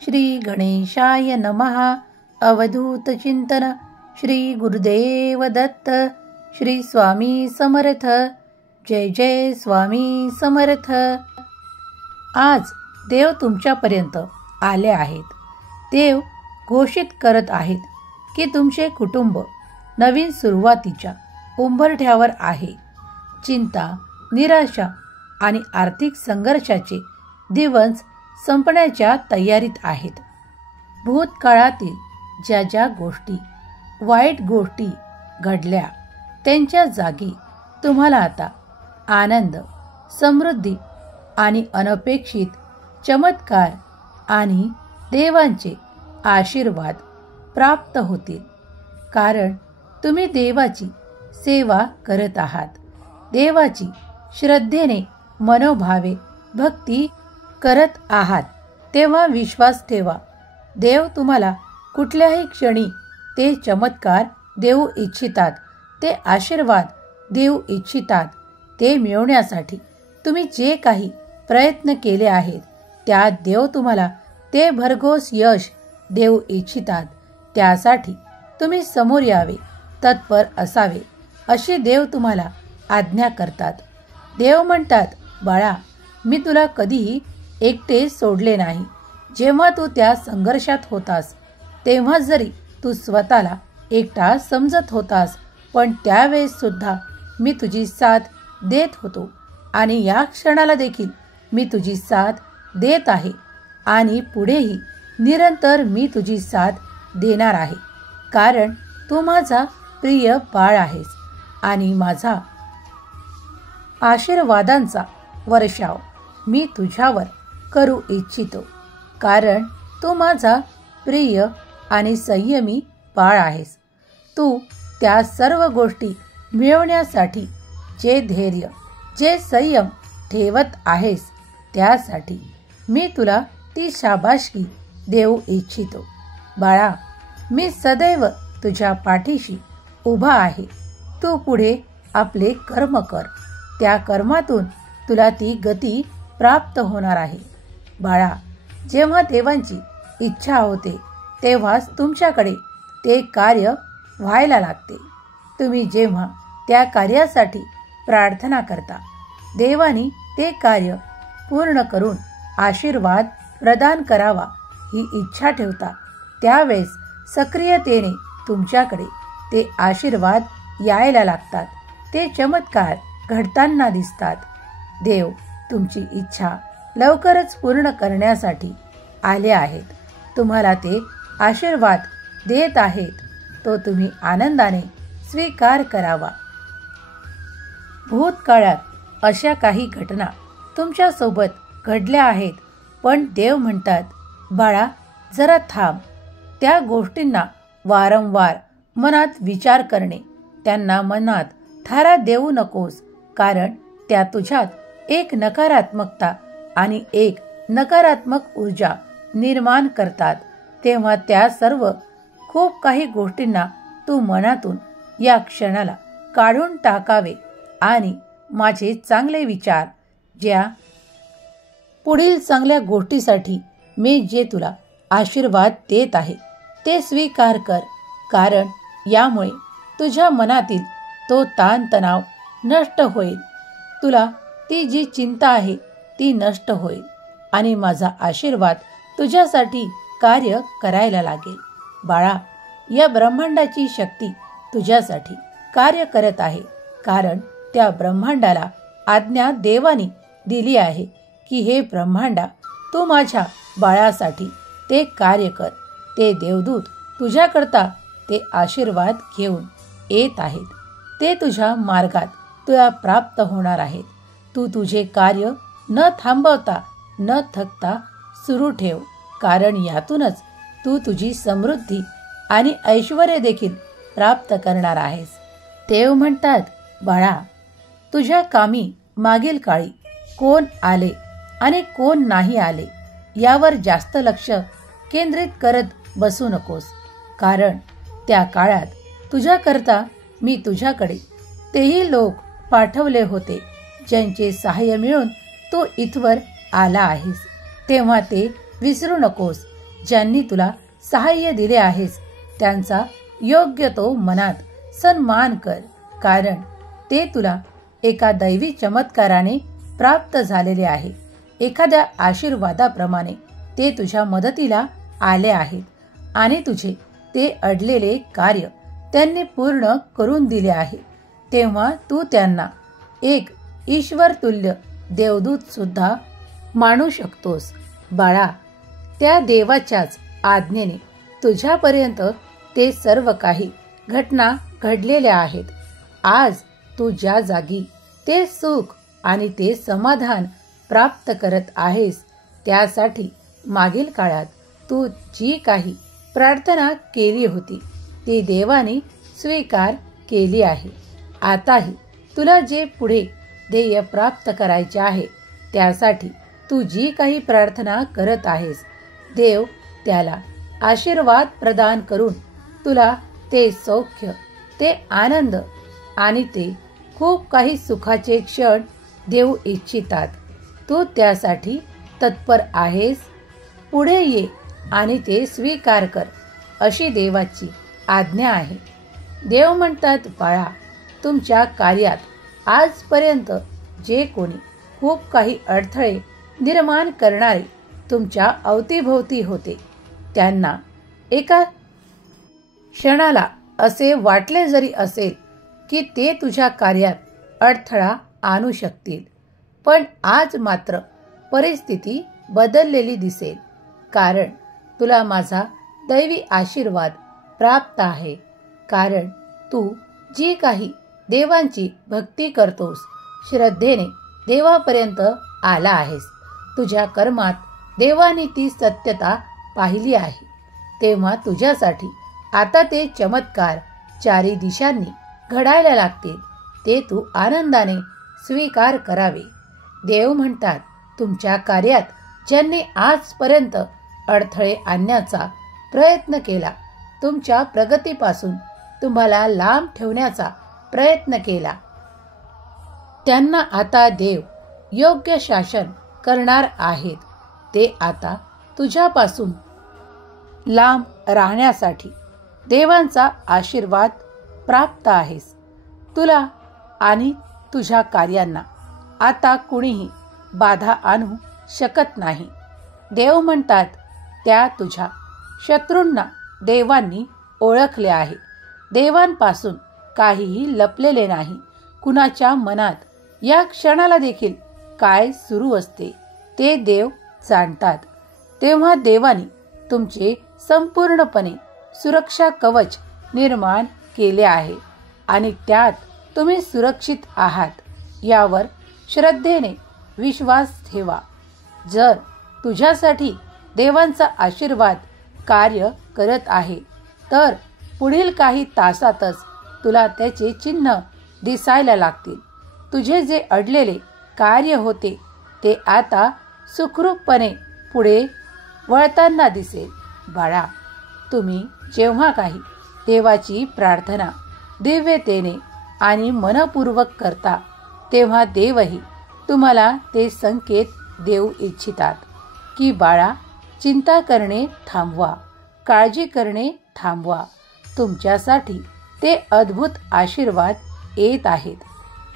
श्री गणेशाय नमः. अवधूत चिंतन. श्री गुरुदेव दत्त. श्री स्वामी समर्थ. जय जय स्वामी समर्थ. आज देव तुमच्यापर्यंत आले आहेत. देव घोषित करत आहेत की तुमचे कुटुंब नवीन सुरुवातीच्या उंबरठ्यावर आहे. चिंता, निराशा आणि आर्थिक संघर्षाचे दिवस संपण्याच्या तयारीत आहेत. भूतकाळातील ज्या ज्या गोष्टी, वाईट गोष्टी घडल्या त्यांच्या जागी तुम्हाला आता आनंद, समृद्धी आणि अनपेक्षित चमत्कार आणि देवांचे आशीर्वाद प्राप्त होतील. कारण तुम्ही देवाची सेवा करत आहात. देवाची श्रद्धेने मनोभावे भक्ती करत आहात. तेव्हा विश्वास ठेवा, देव तुम्हाला कुठल्याही क्षणी ते चमत्कार देऊ इच्छितात, ते आशीर्वाद देऊ इच्छितात. ते मिळवण्यासाठी तुम्ही जे काही प्रयत्न केले आहेत त्यात देव तुम्हाला ते भरघोस यश देऊ इच्छितात. त्यासाठी तुम्ही समोर यावे, तत्पर असावे अशी देव तुम्हाला आज्ञा करतात. देव म्हणतात, बाळा, मी तुला कधीही एकटे सोडले नाही. जेव्हा तू त्या संघर्षात होतास तेव्हा जरी तू स्वतःला एकटा समजत होतास, पण त्यावेळेस सुद्धा मी तुझी साथ देत होतो आणि या क्षणाला देखील मी तुझी साथ देत आहे आणि पुढेही निरंतर मी तुझी साथ देणार आहे. कारण तू माझा प्रिय बाळ आहेस आणि माझा आशीर्वादांचा वर्षाव मी तुझ्यावर करू इच्छितो. कारण तू माझा प्रिय आणि संयमी बाळ आहेस. तू त्या सर्व गोष्टी मिळवण्यासाठी जे धैर्य, जे संयम ठेवत आहेस त्यासाठी मी तुला ती शाबासकी देऊ इच्छितो. बाळा, मी सदैव तुझ्या पाठीशी उभा आहे. तू पुढे आपले कर्म कर. त्या कर्मातून तुला ती गती प्राप्त होणार आहे. बाळा, जेव्हा देवांची इच्छा होते तेव्हाच तुमच्याकडे ते कार्य व्हायला लागते. तुम्ही जेव्हा त्या कार्यासाठी प्रार्थना करता, देवानी ते कार्य पूर्ण करून आशीर्वाद प्रदान करावा ही इच्छा ठेवता, त्यावेळेस सक्रियतेने तुमच्याकडे ते आशीर्वाद यायला लागतात. ते चमत्कार घडताना दिसतात. देव तुमची इच्छा लवकरच पूर्ण करण्यासाठी आले आहेत. तुम्हाला ते आशीर्वाद देत आहेत. तो तुम्ही आनंदाने स्वीकार करावा. भूतकाळात अशा काही घटना तुमच्यासोबत घडल्या आहेत, पण देव म्हणतात, बाळा, जरा थांब. त्या गोष्टींना वारंवार मनात विचार करणे, त्यांना मनात थारा देऊ नकोस. कारण त्या तुझ्यात एक नकारात्मकता आणि एक नकारात्मक ऊर्जा निर्माण करतात. तेव्हा त्या सर्व खूप काही गोष्टींना तू मनातून या क्षणाला काढून टाकावे आणि माझे चांगले विचार, ज्या पुढील चांगल्या गोष्टीसाठी मी जे तुला आशीर्वाद देत आहे ते स्वीकार कर. कारण यामुळे तुझ्या मनातील तो ताणतणाव नष्ट होईल. तुला ती जी चिंता आहे ती नष्ट होईल आणि माझा आशीर्वाद तुझ्यासाठी कार्य करायला लागेल. बाळा, या ब्रह्मांडाची शक्ती तुझ्यासाठी कार्य करत आहे. कारण त्या ब्रह्मांडाला आज्ञा देवानी दिली आहे की हे ब्रह्मांडा, तू माझ्या बाळासाठी ते कार्य कर. ते देवदूत तुझ्याकरता ते आशीर्वाद घेऊन येत आहेत. ते तुझ्या मार्गात तुला प्राप्त होणार आहेत. तू तुझे कार्य न थांबवता, न थकता सुरू ठेव. कारण यातूनच तू तुझी समृद्धी आणि ऐश्वर्य देखील प्राप्त करणार आहेस. देव म्हणतात, बाळा, तुझ्या कामी मागील काळी कोण आले आणि कोण नाही आले यावर जास्त लक्ष केंद्रित करत बसू नकोस. कारण त्या काळात तुझ्याकरता मी तुझ्याकडे तेही लोक पाठवले होते ज्यांचे सहाय्य मिळून तू इथवर आला आहेस. तेव्हा ते विसरू नकोस. ज्यांनी तुला सहाय्य दिले आहेस त्यांचा योग्य तो मनात सन्मान कर, कारण ते तुला एका दैवी चमत्काराने प्राप्त झालेले आहे. एखाद्या आशीर्वादाप्रमाणे ते तुझ्या मदतीला आले आहेत आणि तुझे ते अडलेले कार्य त्यांनी पूर्ण करून दिले आहे. तेव्हा तू त्यांना एक ईश्वरतुल्य देवदूत सुद्धा मानू शकतोस. बाळा, त्या देवाच्याच आज्ञेने तुझ्यापर्यंत ते सर्व काही घटना घडलेल्या आहेत. आज तू ज्या जागी ते सुख आणि ते समाधान प्राप्त करत आहेस त्यासाठी मागील काळात तू जी काही प्रार्थना केली होती ती देवाने स्वीकार केली आहे. आताही तुला जे पुढे ध्येय प्राप्त करायचे आहे त्यासाठी तू जी काही प्रार्थना करत आहेस देव त्याला आशीर्वाद प्रदान करून तुला ते सौख्य, ते आनंद आणि ते खूप काही सुखाचे क्षण देऊ इच्छितात. तू त्यासाठी तत्पर आहेस. पुढे ये आणि ते स्वीकार कर अशी देवाची आज्ञा आहे. देव म्हणतात, बाळा, तुमच्या कार्यात आजपर्यंत जे कोणी खूप काही अडथळे निर्माण करणारे तुमच्या अवतीभोवती होते त्यांना एका क्षणाला असे वाटले जरी असेल की ते तुझ्या कार्यात अडथळा आणू शकतील, पण आज मात्र परिस्थिती बदललेली दिसेल, कारण तुला माझा दैवी आशीर्वाद प्राप्त आहे. कारण तू जी काही देवांची भक्ती करतोस, श्रद्धेने देवापर्यंत आला आहेस. तुझ्या कर्मात देवाने ती सत्यता पाहिली आहे. तेव्हा तुझ्यासाठी आता ते चमत्कार चारी दिशांनी घडायला लागतील. ते तू आनंदाने स्वीकार करावे. देव म्हणतात, तुमच्या कार्यात ज्यांनी आजपर्यंत अडथळे आणण्याचा प्रयत्न केला, तुमच्या प्रगतीपासून तुम्हाला लांब ठेवण्याचा प्रयत्न केला, त्यांना आता देव योग्य शासन करणार आहेत. ते आता तुझ्यापासून लांब राहण्यासाठी देवांचा आशीर्वाद प्राप्त आहेस. तुला आणि तुझ्या कार्यांना आता कुणीही बाधा आणू शकत नाही. देव म्हणतात, त्या तुझ्या शत्रूंना देवांनी ओळखले आहे. देवांपासून काहीही लपलेले नाही. कुणाच्या मनात या क्षणाला देखील काय सुरू असते ते देव जाणतात. तेव्हा देवाने तुमचे संपूर्णपणे सुरक्षा कवच निर्माण केले आहे आणि त्यात तुम्ही सुरक्षित आहात यावर श्रद्धेने विश्वास ठेवा. जर तुझ्यासाठी देवांचा आशीर्वाद कार्य करत आहे तर पुढील काही तासातच तुला त्याचे चिन्ह दिसायला लागतील. तुझे जे अडलेले कार्य होते ते आता सुखरूपपणे पुढे वळताना दिसेल. बाळा, तुम्ही जेव्हा काही देवाची प्रार्थना दिव्यतेने आणि मनपूर्वक करता तेव्हा देवही तुम्हाला ते संकेत देऊ इच्छितात की बाळा, चिंता करणे थांबवा, काळजी करणे थांबवा. तुमच्यासाठी ते अद्भुत आशीर्वाद येत आहेत.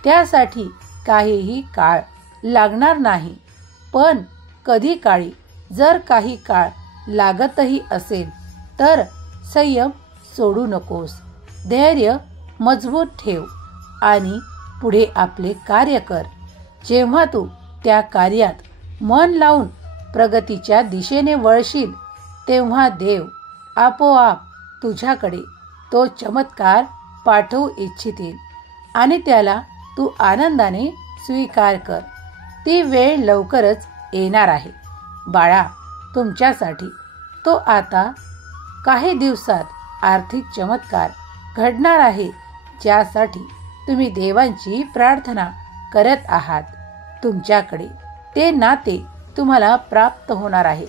त्यासाठी काहीही काळ लागणार नाही. पण कधी काळी जर काही काळ लागतही असेल तर संयम सोडू नकोस. धैर्य मजबूत ठेव आणि पुढे आपले कार्य कर. जेव्हा तू त्या कार्यात मन लावून प्रगतीच्या दिशेने वळशील तेव्हा देव आपोआप तुझ्याकडे तो चमत्कार पाठवू इच्छितील आणि त्याला तू आनंदाने स्वीकार कर. ती वेळ लवकरच येणार आहे. बाळा, तुमच्यासाठी तो आता काही दिवसात आर्थिक चमत्कार घडणार आहे ज्यासाठी तुम्ही देवांची प्रार्थना करत आहात. तुमच्याकडे ते नाते तुम्हाला प्राप्त होणार आहे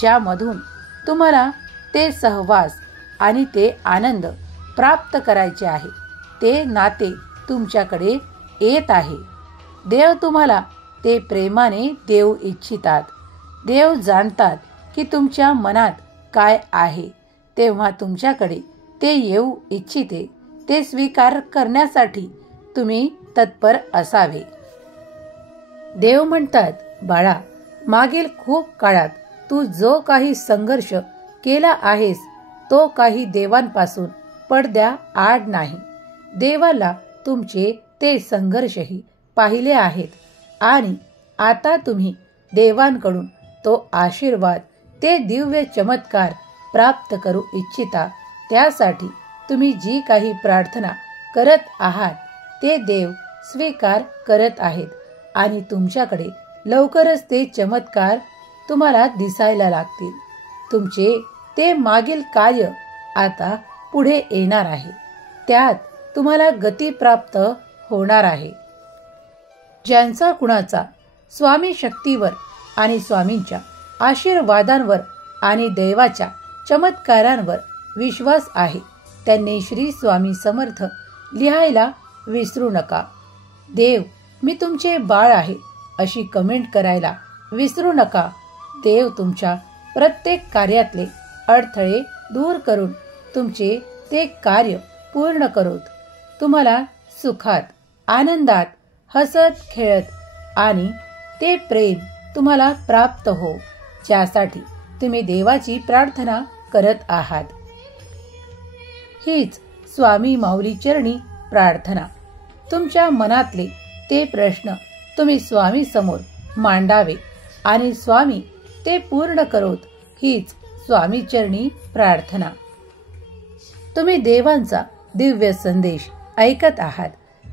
ज्यामधून तुम्हाला ते सहवास आणि ते आनंद प्राप्त करायचे आहे. ते नाते तुमच्याकडे येत आहे. देव तुम्हाला ते प्रेमाने देऊ इच्छितात. देव जाणतात की तुमच्या मनात काय आहे, तेव्हा तुमच्याकडे ते येऊ इच्छिते ते स्वीकार करण्यासाठी तुम्ही तत्पर असावे. देव म्हणतात, बाळा, मागील खूप काळात तू जो काही संघर्ष केला आहेस तो काही देवांपासून पडद्या आड नाही. देवाला तुमचे ते संघर्षही पाहिले आहेत आणि आता तुम्ही देवांकडून तो आशीर्वाद, ते दिव्य चमत्कार प्राप्त करू इच्छिता. त्यासाठी तुम्ही जी काही प्रार्थना करत आहात ते देव स्वीकार करत आहेत आणि तुमच्याकडे लवकरच ते चमत्कार तुम्हाला दिसायला लागतील. तुमचे ते मागील कार्य आता पुढे येणार आहे, त्यात तुम्हाला गती प्राप्त होणार आहे. ज्यांचा कुणाचा स्वामी शक्तीवर आणि स्वामींच्या आशीर्वादांवर आणि देवाच्या चमत्कारांवर विश्वास आहे त्यांनी श्री स्वामी समर्थ लिहायला विसरू नका. देव, मी तुमचे बाळ आहे अशी कमेंट करायला विसरू नका. देव तुमच्या प्रत्येक कार्यातले अडथळे दूर करून तुमचे ते कार्य पूर्ण करोत. तुम्हाला सुखात, आनंदात, हसत खेळत आणि ते प्रेम तुम्हाला प्राप्त हो, ज्यासाठी तुम्ही देवाची प्रार्थना करत आहात. हीच स्वामी माऊली चरणी प्रार्थना. तुमच्या मनातले ते प्रश्न तुम्ही स्वामी समोर मांडावे आणि स्वामी ते पूर्ण करोत, हीच स्वामी चरणी प्रार्थना. तुम्ही देवांचा दिव्य संदेश ऐकत आहात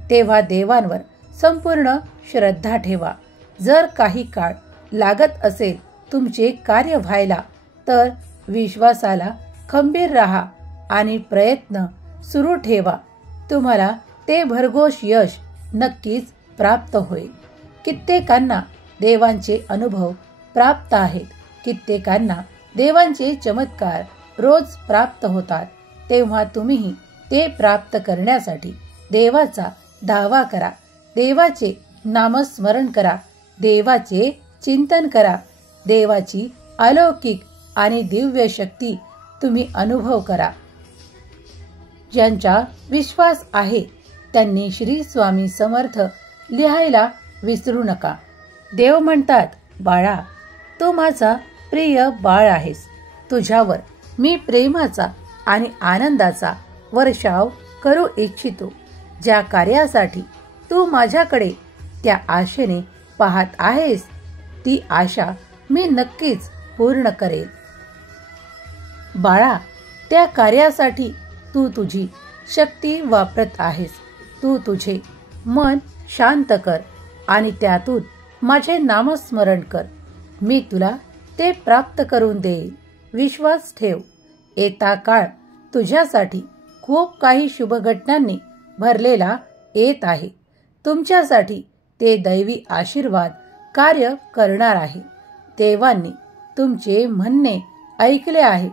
तेव्हा देवांवर संपूर्ण श्रद्धा ठेवा. जर काही काळ लागत असेल तुमचे कार्य व्हायला तर विश्वासाला खंबीर राहा आणि प्रयत्न सुरू ठेवा. तुम्हाला ते भरघोस यश नक्कीच प्राप्त होईल. कित्येकांना देवांचे अनुभव प्राप्त आहेत, कित्येकांना देवांचे चमत्कार रोज प्राप्त होतात. तेव्हा तुम्हीही ते प्राप्त करण्यासाठी देवाचा दावा करा, देवाचे नामस्मरण करा, देवाचे चिंतन करा. देवाची अलौकिक आणि दिव्य शक्ती तुम्ही अनुभव करा. ज्यांचा विश्वास आहे त्यांनी श्री स्वामी समर्थ लिहायला विसरू नका. देव म्हणतात, बाळा, तू माझा प्रिय बाळ आहेस. तुझ्यावर मी प्रेमाचा आणि आनंदाचा वर्षाव करू इच्छितो. ज्या कार्यासाठी तू माझ्याकडे त्या आशेने पाहत आहेस ती आशा मी नक्कीच पूर्ण करेल. बाळा, त्या कार्यासाठी तू तुझी शक्ती वापरत आहेस. तू तुझे मन शांत कर आणि त्यातून माझे नामस्मरण कर. मी तुला ते प्राप्त करून देईल. विश्वास ठेव. येता काळ तुझ्यासाठी खूप काही शुभ घटनांनी भरलेला येत आहे. तुमच्यासाठी ते दैवी आशीर्वाद कार्य करणार आहे. देवांनी तुमचे म्हणणे ऐकले आहे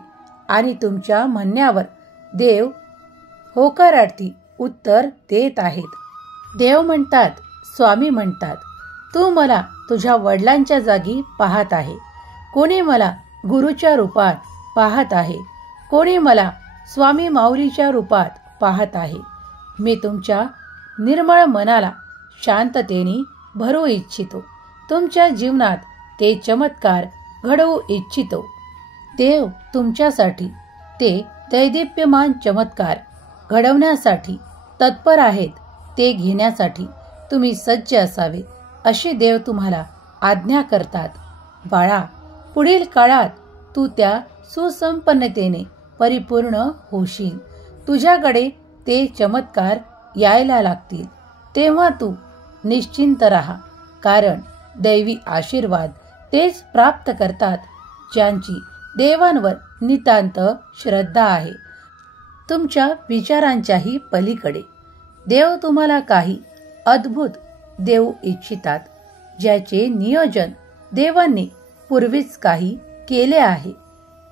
आणि तुमच्या म्हणण्यावर देव होकारार्थी उत्तर देत आहेत. देव म्हणतात, स्वामी म्हणतात, तू मला तुझ्या वडिलांच्या जागी पाहत आहे. कोणी मला गुरुच्या रूपात पाहत आहे, कोणी मला स्वामी माऊलीच्या रूपात पाहत आहे. मी तुमच्या निर्मळ मनाला शांततेने भरू इच्छितो. तुमच्या जीवनात ते चमत्कार घडवू इच्छितो. देव तुमच्यासाठी ते दैदिप्यमान चमत्कार घडवण्यासाठी तत्पर आहेत. ते घेण्यासाठी तुम्ही सज्ज असावे अशी देव तुम्हाला आज्ञा करतात. बाळा, पुढील काळात तू त्या सुसंपन्नतेने परिपूर्ण होशील. तुझ्याकडे ते चमत्कार यायला लागतील. तेव्हा तू निश्चिंत राहा, कारण दैवी आशीर्वाद तेच प्राप्त करतात ज्यांची देवांवर नितांत श्रद्धा आहे. तुमच्या विचारांच्याही पलीकडे देव तुम्हाला काही अद्भुत देऊ इच्छितात, ज्याचे नियोजन देवांनी पूर्वीच काही केले आहे.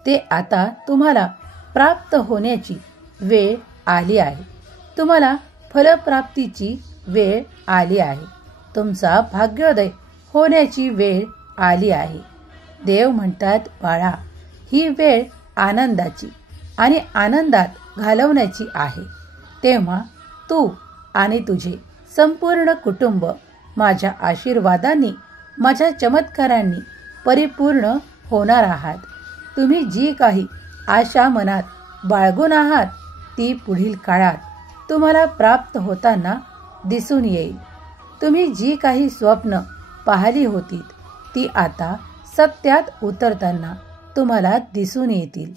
ते आता तुम्हाला प्राप्त होण्याची वेळ आली आहे. तुम्हाला फलप्राप्तीची वेळ आली आहे. तुमचा भाग्योदय होण्याची वेळ आली आहे. देव म्हणतात, बाळा, ही वेळ आनंदाची आणि आनंदात घालवण्याची आहे, तेव्हा तू आणि तुझे संपूर्ण कुटुंब माझ्या आशीर्वादांनी, माझ्या चमत्कारांनी परिपूर्ण होणार आहात. तुम्ही जी काही आशा मनात बाळगून आहात ती पुढील काळात तुम्हाला प्राप्त होताना दिसून येईल. तुम्ही जी काही स्वप्न पाहिली होती ती आता सत्यात उतरताना तुम्हाला दिसून येतील.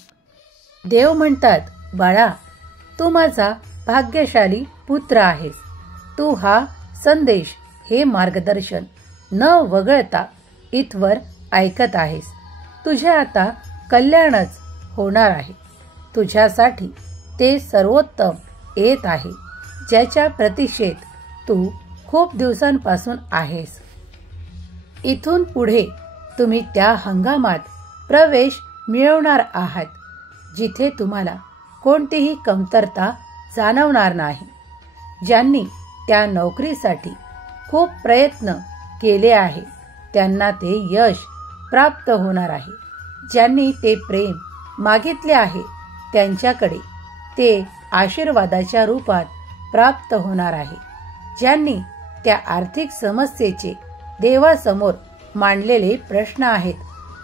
देव म्हणतात, बाळा, तू माझा भाग्यशाली पुत्र आहेस. तू हा संदेश, हे मार्गदर्शन न वगळता इथवर ऐकत आहेस. तुझे आता कल्याणच होणार आहे. तुझ्यासाठी ते सर्वोत्तम येत आहे, ज्याच्या प्रतीक्षेत तू खूप दिवसांपासून आहेस. इथून पुढे तुम्ही त्या हंगामात प्रवेश मिळवणार आहात, जिथे तुम्हाला कोणतीही कमतरता जाणवणार नाही. ज्यांनी त्या नोकरीसाठी खूप प्रयत्न केले आहे त्यांना ते यश प्राप्त होणार आहे. ज्यांनी ते प्रेम मागितले आहे त्यांच्याकडे ते आशीर्वादाच्या रूपात प्राप्त होणार आहे. ज्यांनी त्या आर्थिक समस्येचे देवासमोर मांडलेले प्रश्न आहेत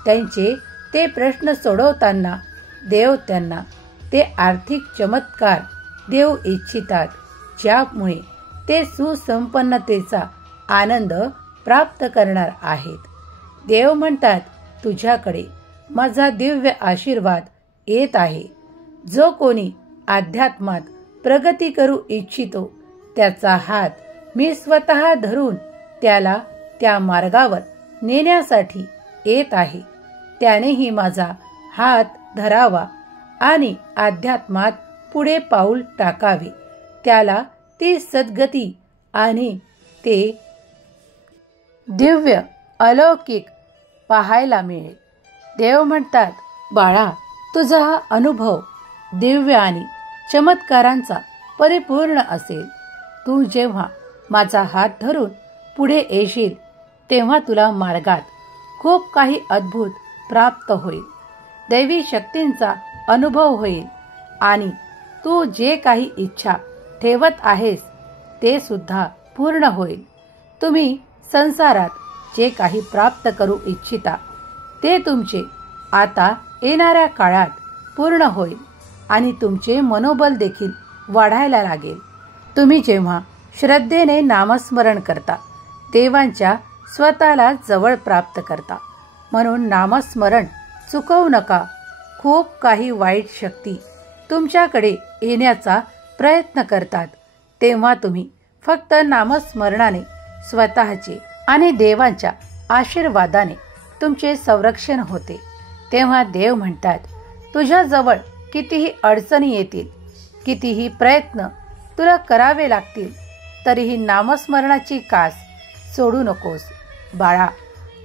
त्यांचे ते प्रश्न सोडवताना देव त्यांना ते आर्थिक चमत्कार देऊ इच्छितात, ज्यामुळे ते सुसंपन्नतेचा आनंद प्राप्त करणार आहेत. देव म्हणतात, तुझ्याकडे माझा दिव्य आशीर्वाद येत आहे. जो कोणी अध्यात्मात प्रगती करू इच्छितो त्याचा हात मी स्वतः धरून त्याला त्या मार्गावर नेण्यासाठी येत आहे. त्यानेही माझा हात धरावा आणि अध्यात्मात पुढे पाऊल टाकावे. त्याला ती सद्गती आणि ते दिव्य अलौकिक पाहायला मिळेल. देव म्हणतात, बाळा, तुझा हा अनुभव दिव्य आणि चमत्कारांचा परिपूर्ण असेल. तू जेव्हा माझा हात धरून पुढे येशील तेव्हा तुला मार्गात खूप काही अद्भुत प्राप्त होईल. दैवी शक्तींचा अनुभव होईल आणि तू जे काही इच्छा ठेवत आहेस ते सुद्धा पूर्ण होईल. तुम्ही संसारात जे काही प्राप्त करू इच्छिता ते तुमचे आता येणाऱ्या काळात पूर्ण होईल आणि तुमचे मनोबल देखील वाढायला लागेल. तुम्ही जेव्हा श्रद्धेने नामस्मरण करता देवांच्या स्वतःला जवळ प्राप्त करता. म्हणून नामस्मरण चुकवू नका. खूप काही वाईट शक्ती तुमच्याकडे येण्याचा प्रयत्न करतात, तेव्हा तुम्ही फक्त नामस्मरणाने स्वतःचे आणि देवांच्या आशीर्वादाने तुमचे संरक्षण होते. तेव्हा देव म्हणतात, तुझ्याजवळ कितीही अडचणी येतील, कितीही प्रयत्न तुला करावे लागतील, तरीही नामस्मरणाची कास सोडू नकोस. बाळा,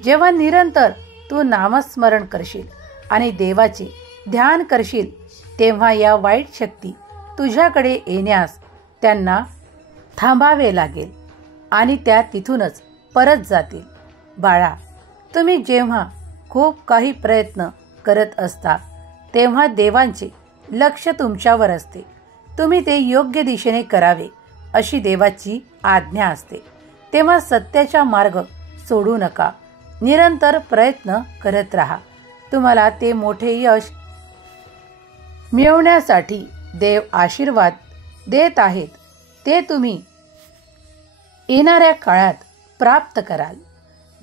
जेव्हा निरंतर तू नामस्मरण करशील आणि देवाचे ध्यान करशील तेव्हा या वाईट शक्ती तुझ्याकडे येण्यास त्यांना थांबावे लागेल आणि त्या तिथूनच परत जातील. बाळा, तुम्ही जेव्हा खूप काही प्रयत्न करत असता तेव्हा देवांचे लक्ष तुमच्यावर असते. तुम्ही ते योग्य दिशेने करावे अशी देवाची आज्ञा असते. तेव्हा सत्याचा मार्ग सोडू नका. निरंतर प्रयत्न करत राहा. तुम्हाला ते मोठे यश मिळवण्यासाठी देव आशीर्वाद देत आहेत, ते तुम्ही येणाऱ्या काळात प्राप्त कराल.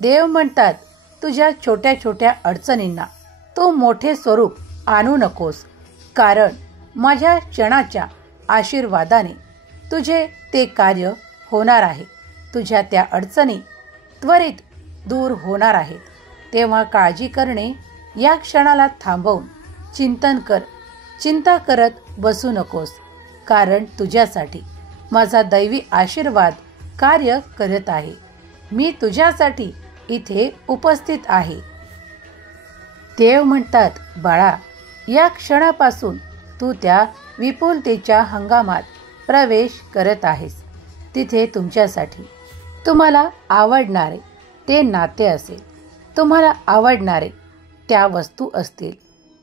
देव म्हणतात, तुझ्या छोट्या छोट्या अडचणींना तू मोठे स्वरूप आणू नकोस, कारण माझ्या क्षणाच्या आशीर्वादाने तुझे ते कार्य होणार आहे. तुझ्या त्या अडचणी त्वरित दूर होणार आहेत. तेव्हा काळजी करणे या क्षणाला थांबवून चिंतन कर. चिंता करत बसू नकोस, कारण तुझ्यासाठी माझा दैवी आशीर्वाद कार्य करत आहे. मी तुझ्यासाठी इथे उपस्थित आहे. देव म्हणतात, बाळा, या क्षणापासून तू त्या विपुलतेच्या हंगामात प्रवेश करत आहेस. तिथे तुमच्यासाठी तुम्हाला आवडणारे ते नाते असेल, तुम्हाला आवडणारे त्या वस्तू असतील,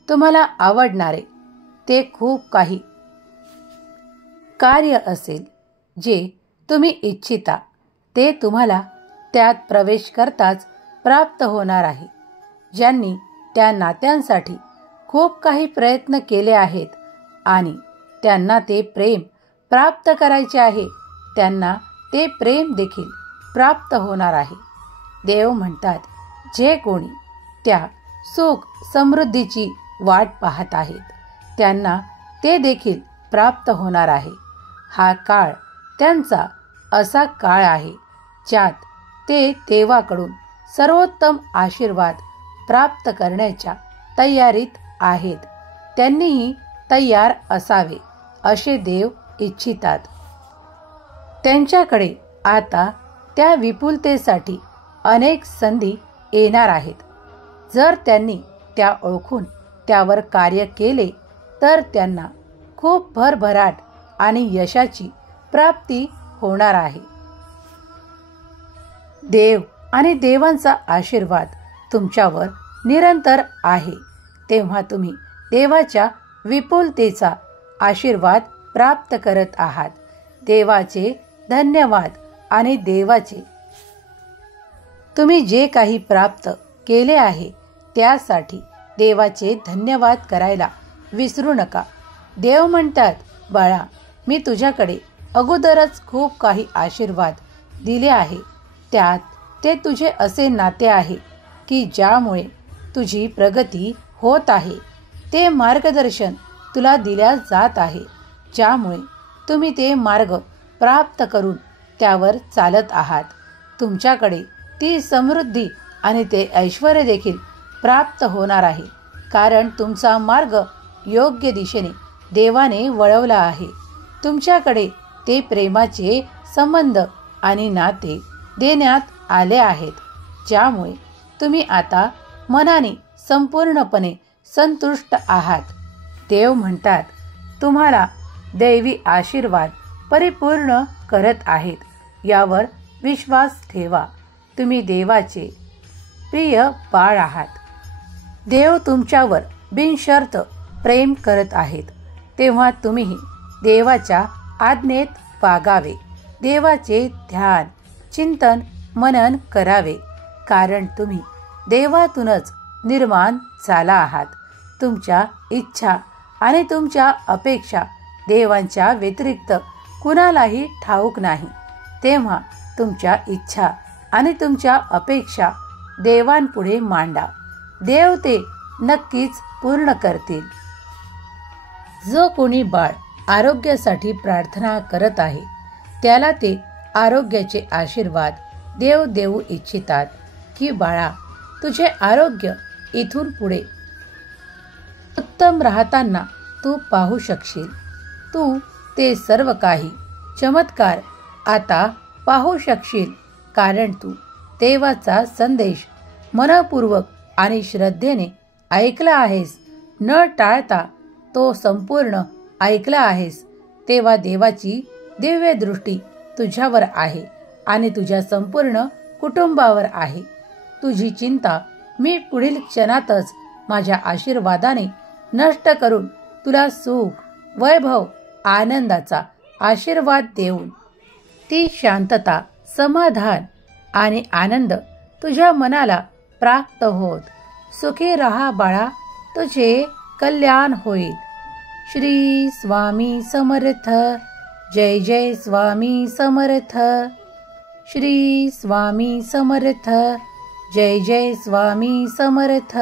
तुम्हाला आवडणारे ते खूप काही कार्य असेल जे तुम्ही इच्छिता ते तुम्हाला त्यात प्रवेश करताच प्राप्त होणार आहे. ज्यांनी त्या नात्यांसाठी खूप काही प्रयत्न केले आहेत आणि त्यांना ते प्रेम प्राप्त करायचे आहे, त्यांना ते प्रेम देखील प्राप्त होणार आहे. देव म्हणतात, जे कोणी त्या सुख समृद्धीची वाट पाहत आहेत त्यांना ते देखील प्राप्त होणार आहे. हा काळ त्यांचा असा काळ आहे ज्यात ते देवाकडून सर्वोत्तम आशीर्वाद प्राप्त करण्याच्या तयारीत आहेत. त्यांनीही तयार असावे असे देव इच्छितात. त्यांच्याकडे आता त्या विपुलतेसाठी अनेक संधी येणार आहेत. जर त्यांनी त्या ओळखून त्यावर कार्य केले तर त्यांना खूप भरभराट आणि यशाची प्राप्ती होणार आहे. देव आणि देवांचा आशीर्वाद तुमच्यावर निरंतर आहे. तेव्हा तुम्ही देवाच्या विपुलतेचा आशीर्वाद प्राप्त करत आहात. देवाचे धन्यवाद आणि देवाचे तुम्ही जे काही प्राप्त केले आहे त्यासाठी देवाचे धन्यवाद करायला विसरू नका. देव म्हणतात, बाळा, मी तुझ्याकडे अगोदरच खूप काही आशीर्वाद दिले आहे. त्यात ते तुझे असे नाते आहे की ज्यामुळे तुझी प्रगती होत आहे. ते मार्गदर्शन तुला दिल्या जात आहे ज्यामुळे तुम्ही ते मार्ग प्राप्त करून त्यावर चालत आहात. तुमच्याकडे ती समृद्धी आणि ते ऐश्वर्य देखील प्राप्त होणार आहे, कारण तुमचा मार्ग योग्य दिशेने देवाने वळवला आहे. तुमच्याकडे ते प्रेमाचे संबंध आणि नाते देण्यात आले आहेत ज्यामुळे तुम्ही आता मनाने संपूर्णपणे संतुष्ट आहात. देव म्हणतात, तुम्हाला दैवी आशीर्वाद परिपूर्ण करत आहेत. यावर विश्वास ठेवा. तुम्ही देवाचे प्रिय बाळ आहात. देव तुमच्यावर बिनशर्त प्रेम करत आहेत. तेव्हा तुम्हीही देवाच्या आज्ञेत वागावे. देवाचे ध्यान, चिंतन, मनन करावे, कारण तुम्ही देवातूनच निर्माण झाला आहात. तुमच्या इच्छा आणि तुमच्या अपेक्षा देवांच्या व्यतिरिक्त कुणालाही ठाऊक नाही. तेव्हा तुमच्या इच्छा आणि तुमच्या अपेक्षा देवांपुढे मांडा. देव ते नक्कीच पूर्ण करतील. जो कोणी बाळ आरोग्यासाठी प्रार्थना करत आहे त्याला ते आरोग्याचे आशीर्वाद देव देऊ इच्छितात की बाळा, तुझे आरोग्य इथून पुढे उत्तम राहताना तू पाहू शकशील. तू ते सर्व काही चमत्कार आता पाहू शकशील, कारण तू देवाचा संदेश मनपूर्वक आणि श्रद्धेने ऐकला आहेस. न टाळता तो संपूर्ण ऐकला आहेस. तेव्हा देवाची दिव्य दृष्टी तुझ्यावर आहे आणि तुझ्या संपूर्ण कुटुंबावर आहे. तुझी चिंता मी पुढील क्षणातच माझ्या आशीर्वादाने नष्ट करून तुला सुख, वैभव, आनंदाचा आशीर्वाद देऊन ती शांतता, समाधान आणि आनंद तुझ्या मनाला प्राप्त होत. सुखी रहा बाळा, तुझे कल्याण होईल. श्री स्वामी समर्थ. जय जय स्वामी समर्थ. श्री स्वामी समर्थ. जय जय स्वामी समर्थ.